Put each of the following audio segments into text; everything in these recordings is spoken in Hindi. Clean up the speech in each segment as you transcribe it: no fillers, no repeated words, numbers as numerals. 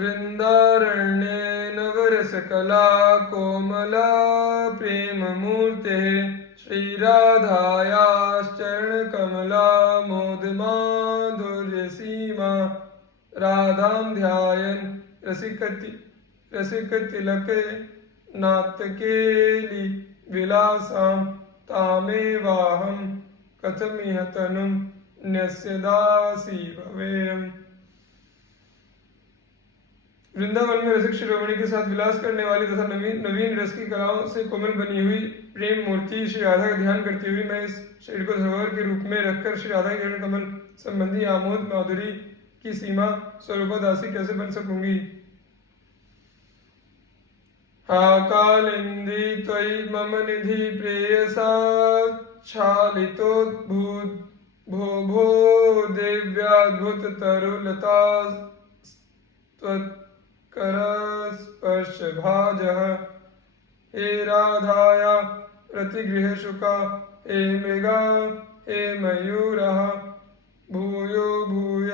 वृंदारण्ये नवरसकला कोमला प्रेममूर्तेः श्रीराधायाश्चरणकमला मोदमाधुर्यसीमा राधां ध्यायन् रसिकतिलके नाट्यकेली विलासां तामेवाहं कथमिह तनुं न्यस्य दासी भवेयम्। वृंदावन में रसिक शिरोमणि के साथ विलास करने वाली तथा नवीन रस की कलाओं से कोमल बनी हुई प्रेम मूर्ति श्री राधा का ध्यान करती हुई मैं इस शरीर को धरोहर के रूप में रखकर श्री राधा के चरण कमल संबंधी आमोद माधुरी की सीमा स्वरूपा दासी कैसे बन सकूंगी। हा कालिंदी त्वयि मम निधि प्रेयसाच्छालितोद्भूत भो भो दिव्याद्भुत तरुलता करस्पर्श भाजः हे राधाया प्रतिगृहशुका हे मृगा हे मयूरः भूयो भूय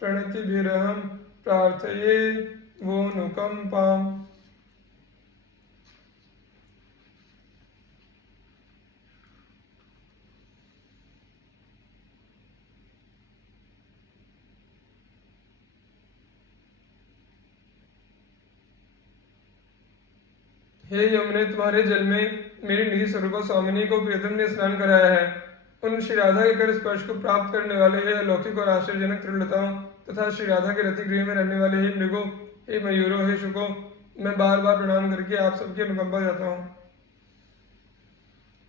प्रणतिभिरहं प्रार्थये वोऽनुकम्पाम्। हे यमुने, तुम्हारे जल में मेरी निधि स्वरूपा स्वामिनी को प्रियतम ने स्नान कराया है। उन श्री राधा के कर स्पर्श को प्राप्त करने वाले हे अलौकिक और आश्चर्यजनक त्रिलताओं तथा श्री राधा के रति गृह में रहने वाले हे मृगो हे मयूरो हे शुको, मैं बार बार प्रणाम करके आप सबकी अनुकंपा जाता हूँ।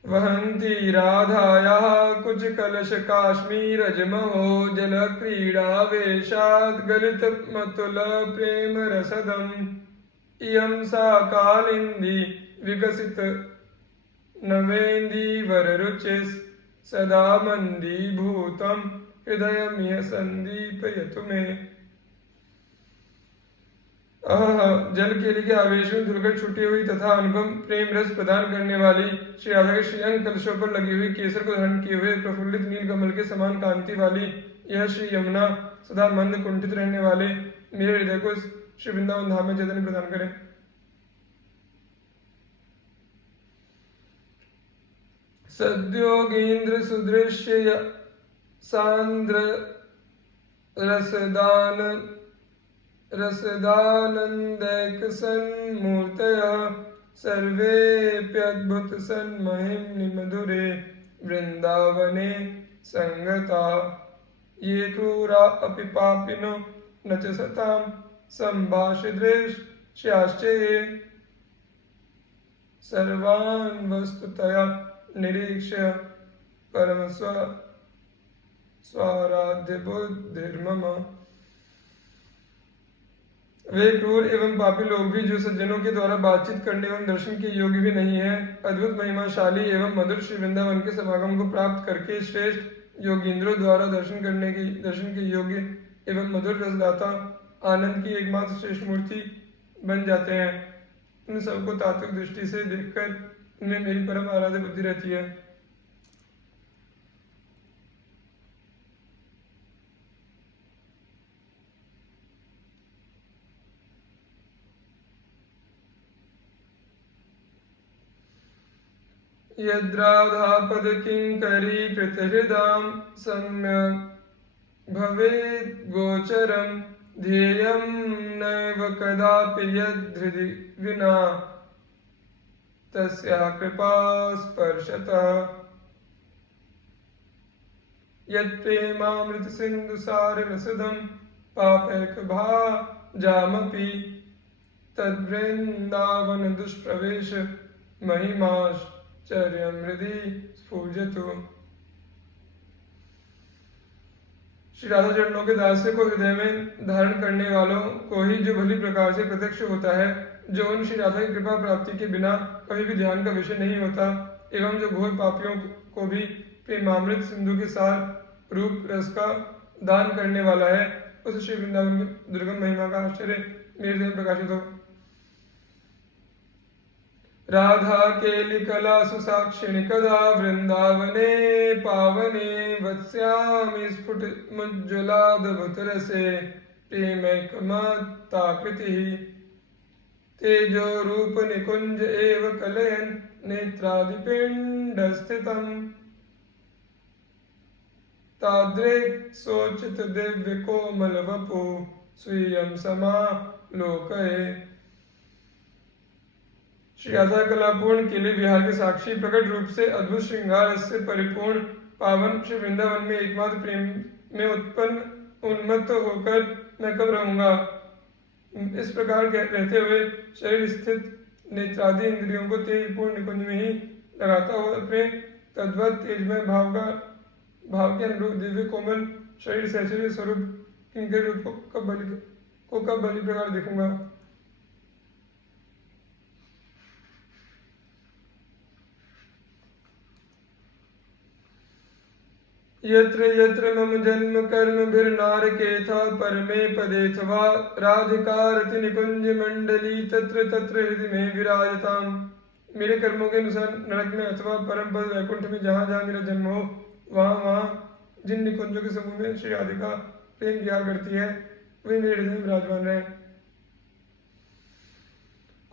वहंती राधायाः कुच कलश काश्मीर जमहो जल क्रीड़ा वेशाद गलित मतुल प्रेम रसदम इयं सा कालिंदी विकसित नवेंदी वररुचिस सदा मंदी भूतम हृदयमिह संदीपयतु मे। जल केली के आवेश में धुलकर छूटी हुई तथा अनुपम प्रेम रस प्रदान करने वाली श्री राधा के श्रीअंग कलशों पर लगी हुई केसर को धारण किए हुए प्रफुल्लित नील कमल के समान कांति वाली यह श्री यमुना सदा मंद कुंठित रहने वाले मेरे हृदय को श्री वृंदावन धाम में चैतन्य प्रदान करें। सद्योगींद्र सुदृश्य सांद्र रसदानंदैक सन्मूर्तयः सर्वेऽप्यद्भुत सन्महिम्नि मधुरे वृंदावने संगता ये क्रूरा अपि पापिनो न च सतां संभाषिदृश्याश्चये सर्वान् वस्तुतया निरीक्ष्य परम स्वाराध्य बुद्धिर्मम। वे क्रूर एवं पापी लोग भी जो सज्जनों के द्वारा बातचीत करने एवं दर्शन के योग्य भी नहीं है, अद्भुत महिमाशाली एवं मधुर श्री वृंदावन के समागम को प्राप्त करके श्रेष्ठ योगींद्रों द्वारा दर्शन के योग्य एवं मधुर रसदाता आनंद की एकमात्र श्रेष्ठ मूर्ति बन जाते हैं। इन सबको तात्विक दृष्टि से देखकर इनमें मेरी परम आराध्य बुद्धि रहती है। यद्राधापद किंकरी कृतहृदां सम्यक् भवेद् गोचरं ध्येयं नैव कदापि यद्धृदि विना तस्याः कृपा स्पर्शतः। यत्प्रेमामृत सिंधु सार रसदं पापैकभाजामपि तद्वृन्दावन दुष्प्रवेश महिमाश्चर्यं हृदि स्फुरतु। श्री राधा चरणों के दास्य को हृदय में धारण करने वालों को ही जो भली प्रकार से प्रत्यक्ष होता है, जो उन श्री राधा की कृपा प्राप्ति के बिना कभी भी ध्यान का विषय नहीं होता एवं जो घोर पापियों को भी प्रेमामृत सिंधु के सार रूप रस का दान करने वाला है, उस श्री वृंदावन की दुर्गम महिमा का आश्चर्य मेरे हृदय में प्रकाशित हो। राधा केली कला सुसाक्षिणी कदा वृंदावने पावने वत्स्यामि स्फुट मुज्ज्वलाद्भुत रसे प्रेमैकमताकृतिः तेजो रूप निकुंज एव कलयन् नेत्रादिपिण्डस्थितम् तादृक् सोचित दिव्य कोमल वपु स्वीयं समालोकये। श्री राधा कलापूर्ण किले विहार के साक्षी प्रकट रूप से अद्भुत श्रृंगार से परिपूर्ण पावन श्री वृंदावन में एकमात्र प्रेम में उत्पन्न उन्मत्त होकर मैं कब रहूंगा। इस प्रकार रहते हुए शरीर स्थित नेत्रादि इंद्रियों को तेजपूर्ण निकुंज में ही लगाता हुआ अपने तद्वत तेजमय भाव के अनुरूप दिव्य कोमल शरीर से ऐश्वर्य स्वरूप इनके रूप को कब भली प्रकार देखूंगा। यत्र यत्र मम जन्म कर्म भिर्नारकेथा परमे पदेथवा राधिकारति निकुंज मंडली तत्र तत्र हृदय में विराजताम। मेरे कर्मों के अनुसार नरक में अथवा परम पद वैकुंठ में जहाँ जहाँ मेरा जन्म हो वहाँ वहाँ जिन निकुंजों के समूह में श्री राधिका प्रेम विहार करती है वे मेरे हृदय में विराजमान है।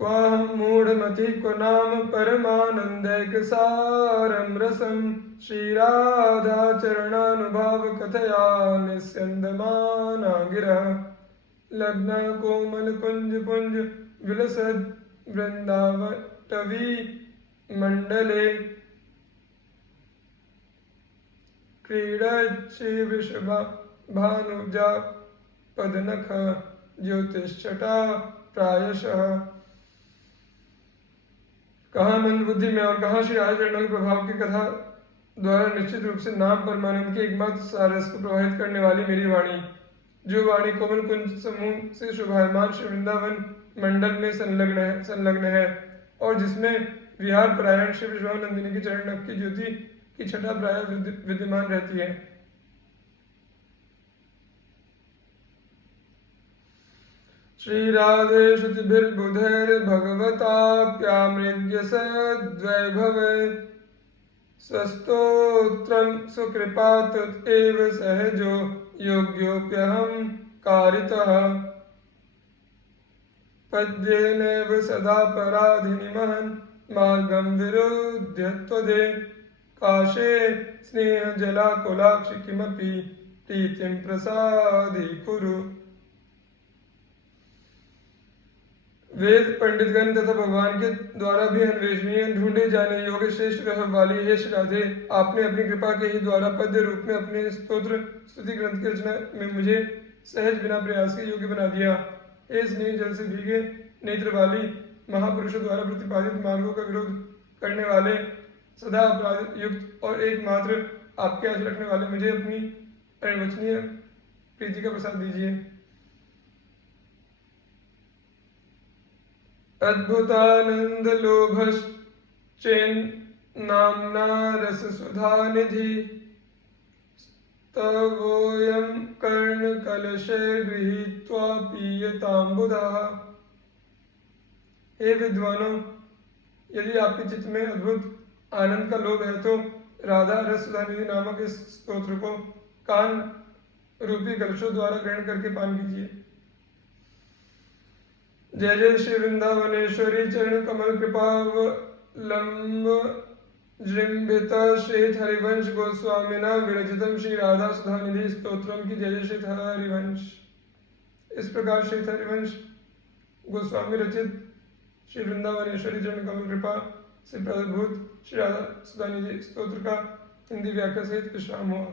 क्वाहं मूढ़मति को नाम परमानंदैक सारम रसम श्री राधा चरणानुभाव कथया निस्यन्दमाना गिरः लग्न कोमल कुंज पुंज विलसद वृंदावटवी मंडले क्रीडच्छी वृषभा भानुजा पदनख ज्योतिष्ठटा प्रायशः। कहाँ मंद बुद्धि में और कहाँ श्री राधा चरणों के प्रभाव की कथा द्वारा निश्चित रूप से नाम परमानंद के एकमात्र सारस को प्रवाहित करने वाली मेरी वाणी, जो वाणी कोमल कुंज समूह से शोभायमान श्री वृंदावन मंडल में संलग्न है और जिसमें विहार परायण श्री विश्वानंदिनी की चरण नख की ज्योति की छटा प्राय विद्यमान रहती है। श्री राधे श्रुतिभिर्बुधैर् भगवताप्यामृग्य सद्वैभवे स्वस्तोत्रं सुकृपात् एव सहजो योग्योऽप्यहं कारितः पद्येनैव सदा पराधिनि महन् मार्गं विरुध्य त्वदे काशे स्नेहजलाकुलाक्षि किमपि प्रीतिं प्रसादीकुरु। वेद पंडितगण तथा भगवान के द्वारा भी अन्वेषणीय ढूंढे जाने योग्य श्रेष्ठ वैभव वाली हे श्री राधे, आपने अपनी कृपा के ही द्वारा पद्य रूप में अपने स्तोत्र स्तुति ग्रंथ की रचना में मुझे सहज बिना प्रयास के योग्य बना दिया। हे स्नेह जल से भीगे नेत्र वाली महापुरुषों द्वारा प्रतिपादित मार्गों का विरोध करने वाले सदा अपराध युक्त और एकमात्र आपके आश्रय रखने वाले मुझे अपनी अनिर्वचनीय प्रीति का प्रसाद दीजिए। अद्भुतानंद लोभश्चेन नामना रस सुधा निधि तवोयं कर्ण कलशे गृहीत्वा पीयताम्बुधः। हे विद्वानों, यदि आपके चित्त में अद्भुत आनंद का लोभ है तो राधा रस सुधा निधि नामक इस स्तोत्र को कान रूपी कलशों द्वारा ग्रहण करके पान कीजिए। जय जय श्री वृंदावनेश्वरी चरण कमल कृपावलंब जृंभित श्री हरिवंश गोस्वामिना विरचितम श्री राधा सुधा निधि स्तोत्रम की जय जय श्री हरिवंश। इस प्रकार श्री हरिवंश गोस्वामी रचित श्री वृंदावनेश्वरी चरण कमल कृपा से प्रभुत श्री राधा सुधा निधि स्तोत्र का हिंदी व्याख्या सहित विश्राम हुआ।